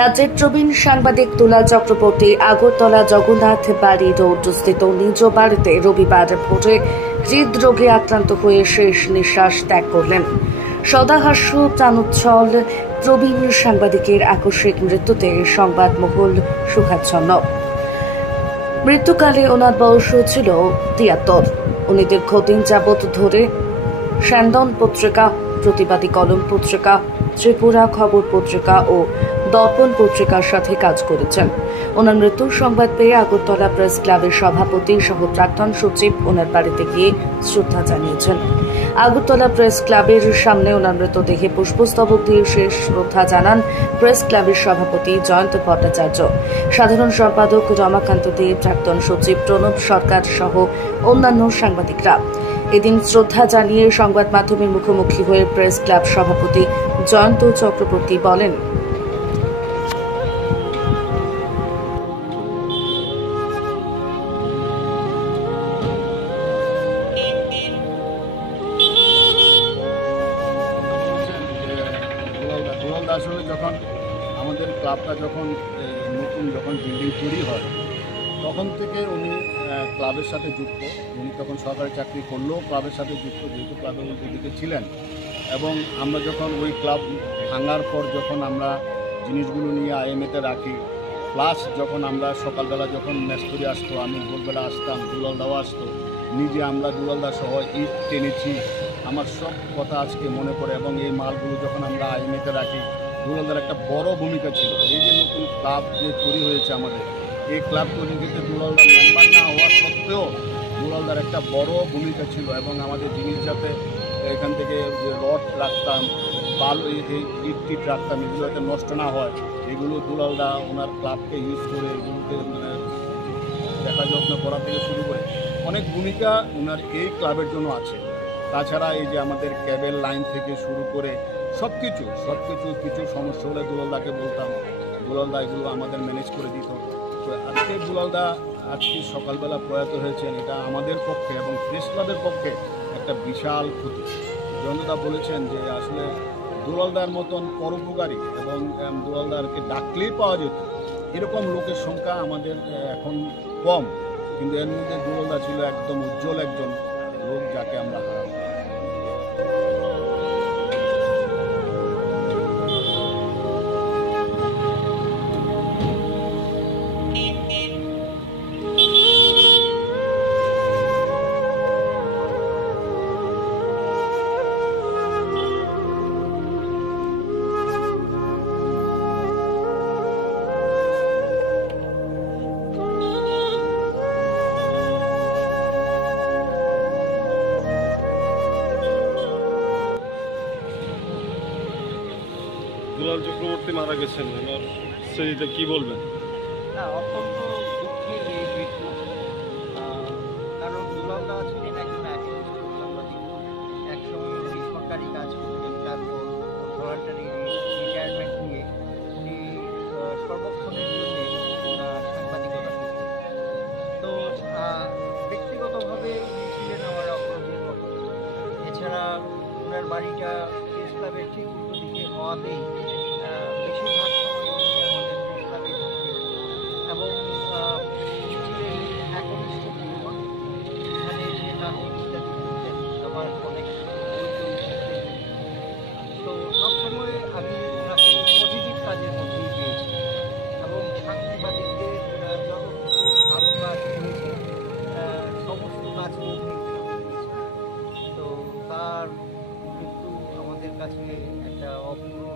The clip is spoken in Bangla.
রাজ্যের প্রবীণ সাংবাদিক দুলাল চক্রবর্তী আগরতলা জগন্নাথ বাড়ি রোড স্থিত নিজ বাড়িতে রবিবার ভোরে হৃদরোগে আক্রান্ত হয়ে শেষ নিঃশ্বাস ত্যাগ করলেন। সদাহাস্য প্রাণোচ্ছল প্রবীণ সাংবাদিকের আকস্মিক মৃত্যুতে সংবাদ মহল শোকাচ্ছন্ন। মৃত্যুকালে ওনার বয়স ছিল ৭৩। উনি দীর্ঘদিন যাবৎ ধরে স্যান্দন পত্রিকা, প্রতিবাদী কলম পত্রিকা, ত্রিপুরা খবর পত্রিকা ও দর্পণ পত্রিকার সাথে কাজ করেছেন। ওনার মৃত্যুর সংবাদ পেয়ে আগরতলা প্রেস ক্লাবের সভাপতি সহ প্রাক্তন সচিব ওনার বাড়িতে গিয়ে শ্রদ্ধা জানিয়েছেন। আগরতলা প্রেস ক্লাবের সামনে ওনার মৃতদেহে পুষ্পস্তবক দিয়ে শেষ শ্রদ্ধা জানান প্রেস ক্লাবের সভাপতি জয়ন্ত ভট্টাচার্য, সাধারণ সম্পাদক রমাকান্ত দে, প্রাক্তন সচিব প্রণব সরকার সহ অন্যান্য সাংবাদিকরা। এদিন শ্রদ্ধা জানিয়ে সংবাদ মাধ্যমের মুখোমুখি হয়ে প্রেস ক্লাব সভাপতি জয়ন্ত চক্রবর্তী বলেন, আসলে যখন আমাদের ক্লাবটা যখন নতুন বিল্ডিং তৈরি হয় তখন থেকে উনি ক্লাবের সাথে যুক্ত। উনি তখন সরকারি চাকরি করলেও ক্লাবের সাথে যুক্ত, যেহেতু ক্লাবের দিকে ছিলেন। এবং আমরা যখন ওই ক্লাব ভাঙার পর যখন আমরা জিনিসগুলো নিয়ে আইএমএতে রাখি, প্লাস যখন আমরা সকালবেলা যখন মেস্তরি আসতো, আমি ভোরবেলা আসতাম, দুলালদাও আসতো, নিজে আমরা দুলালদা সহ ইট টেনেছি, আমার সব কথা আজকে মনে পড়ে। এবং এই মালগুলো যখন আমরা আইএমএতে রাখি, দুলালদার একটা বড় ভূমিকা ছিল। এই যে নতুন ক্লাব যে তৈরি হয়েছে আমাদের, এই ক্লাব তৈরিতে দুলালদার মেম্বার না হওয়া সত্ত্বেও দুলালদার একটা বড় ভূমিকা ছিল। এবং আমাদের জিনিস যাতে এখান থেকে যে রড রাখতাম, বালু এই ইট টিট রাখতাম, এগুলো যাতে নষ্ট না হয়, এগুলো দুলালদা ওনার ক্লাবকে ইউজ করে এগুলোকে দেখা যত্ন করা থেকে শুরু করে অনেক ভূমিকা ওনার এই ক্লাবের জন্য আছে। তাছাড়া এই যে আমাদের কেবল লাইন থেকে শুরু করে সব কিছু কিছু সমস্যা হলে দুলালদাকে বলতাম, দুলালদা এগুলো আমাদের ম্যানেজ করে দিত। তো আজকে দুলালদা আজকে সকালবেলা প্রয়াত হয়েছেন, এটা আমাদের পক্ষে এবং প্রেস ক্লাবের পক্ষে একটা বিশাল ক্ষতি। জয়ন্তদা বলেছেন যে আসলে দুলালদার মতন পরোপকারী এবং দুলালদারকে ডাকলেই পাওয়া যেত এরকম লোকের সংখ্যা আমাদের এখন কম, কিন্তু এর মধ্যে দুলালদা ছিল একদম উজ্জ্বল একজন লোক, যাকে আমরা হারালাম। দুলাল চক্রবর্তী মারা গেছেন, ওনার স্মৃতিতে কি বলবেন? অত্যন্ত দুঃখের এই মৃত্যু। কারণ দুলালদা ছিলেন একজন সাংবাদিক, একসময় উনি সরকারি কাজ করতেন, তারপর ভলান্টারি রিটায়ারমেন্ট নিয়ে উনি সর্বক্ষণের জন্যে সাংবাদিকতা করতেন। তো ব্যক্তিগতভাবে উনি ছিলেন আমার অগ্রজের মতো। এছাড়া ওনার বাড়িটা প্রেস ক্লাবের ঠিক উল্টো দিকে হওয়াতেই বেশিরভাগ সময় উনি আমাদের প্রেস ক্লাবে থাকতেন। এবং উনি ছিলেন একনিষ্ঠ বন্ধু, এখানে এসে নাটক ইত্যাদি করতেন, আবার অনেক তো সবসময় আমি ওনাকে পজিটিভ কাজের মধ্যেই পেয়েছি। এবং সাংবাদিকদের যতটুকু ভালো কাজ করেছে সমস্ত কাজকে উনি তো তার মৃত্যু আমাদের কাছে একটা অপূর্ণ